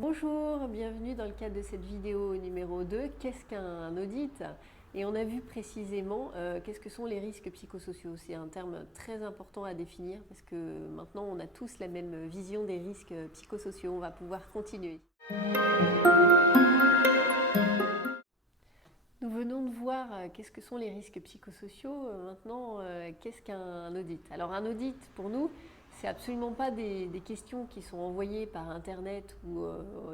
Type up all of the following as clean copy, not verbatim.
Bonjour, bienvenue dans le cadre de cette vidéo numéro 2. Qu'est-ce qu'un audit? Et on a vu précisément qu'est-ce que sont les risques psychosociaux. C'est un terme très important à définir parce que maintenant on a tous la même vision des risques psychosociaux. On va pouvoir continuer. Nous venons de voir qu'est-ce que sont les risques psychosociaux. Maintenant, qu'est-ce qu'un audit? Alors un audit, pour nous, c'est absolument pas des questions qui sont envoyées par Internet ou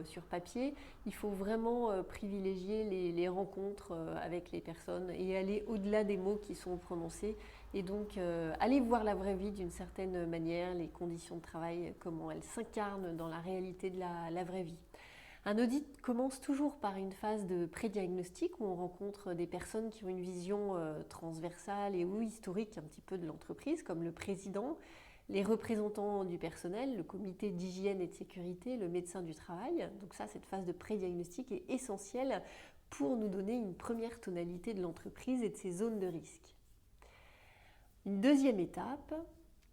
sur papier. Il faut vraiment privilégier les rencontres avec les personnes et aller au-delà des mots qui sont prononcés. Et donc aller voir la vraie vie d'une certaine manière, les conditions de travail, comment elles s'incarnent dans la réalité de la vraie vie. Un audit commence toujours par une phase de pré-diagnostic où on rencontre des personnes qui ont une vision transversale et ou historique un petit peu de l'entreprise, comme le président, les représentants du personnel, le comité d'hygiène et de sécurité, le médecin du travail. Donc ça, cette phase de pré-diagnostic est essentielle pour nous donner une première tonalité de l'entreprise et de ses zones de risque. Une deuxième étape,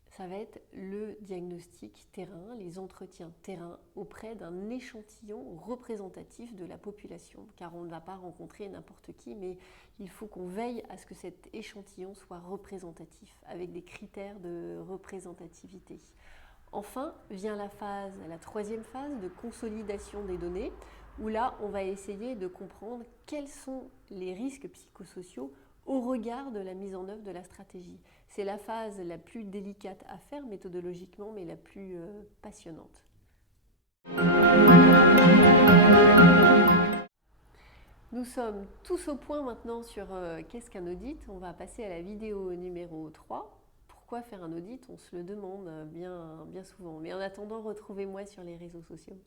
ça va être le diagnostic terrain, les entretiens terrain auprès d'un échantillon représentatif de la population. Car on ne va pas rencontrer n'importe qui, mais il faut qu'on veille à ce que cet échantillon soit représentatif, avec des critères de représentativité. Enfin vient la troisième phase de consolidation des données, où là on va essayer de comprendre quels sont les risques psychosociaux au regard de la mise en œuvre de la stratégie. C'est la phase la plus délicate à faire méthodologiquement, mais la plus passionnante. Nous sommes tous au point maintenant sur qu'est-ce qu'un audit. On va passer à la vidéo numéro 3. Pourquoi faire un audit? On se le demande bien souvent. Mais en attendant, retrouvez-moi sur les réseaux sociaux.